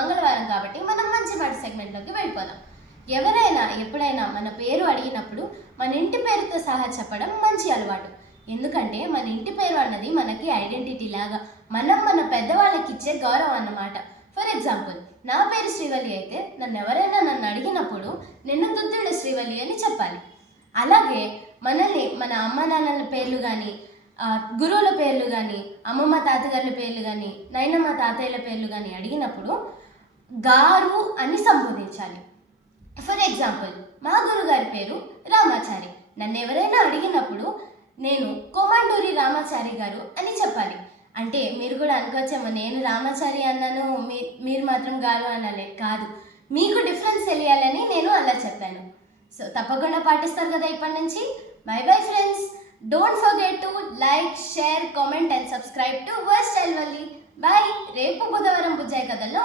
మంగళవారం కాబట్టి మనం మంచి మాట సెగ్మెంట్లోకి వెళ్ళిపోదాం. ఎవరైనా ఎప్పుడైనా మన పేరు అడిగినప్పుడు మన ఇంటి పేరుతో సహా చెప్పడం మంచి అలవాటు. ఎందుకంటే మన ఇంటి పేరు అన్నది మనకి ఐడెంటిటీ లాగా, మనం మన పెద్దవాళ్ళకి ఇచ్చే గౌరవం అన్నమాట. ఫర్ ఎగ్జాంపుల్, నా పేరు శ్రీవల్లి అయితే ఎవరైనా నన్ను అడిగినప్పుడు నిన్ను దుద్దుడు శ్రీవల్లి అని చెప్పాలి. అలాగే మనల్ని మన అమ్మ నాన్నల పేర్లు కానీ, గురువుల పేర్లు కానీ, అమ్మమ్మ తాతగారుల పేర్లు కానీ, నైనమ్మ తాతయ్యల పేర్లు కానీ అడిగినప్పుడు గారు అని సంబోధించాలి. ఫర్ ఎగ్జాంపుల్, మా గురుగారి పేరు రామాచారి. నన్ను ఎవరైనా అడిగినప్పుడు నేను కోమండూరి రామాచారి గారు అని చెప్పాలి. అంటే మీరు కూడా అనుకోవచ్చేమో, నేను రామాచారి అన్నాను, మీరు మాత్రం గారు అనాలి. కాదు, మీకు డిఫరెన్స్ తెలియాలని నేను అలా చెప్పాను. సో తప్పకుండా పాటిస్తారు కదా ఇప్పటి నుంచి. Bye bye friends. Don't forget to like, share, comment and subscribe to వర్స్ స్టైల్ వల్లి. బాయ్. రేపు బుధవారం బుజ్జాయి కథల్లో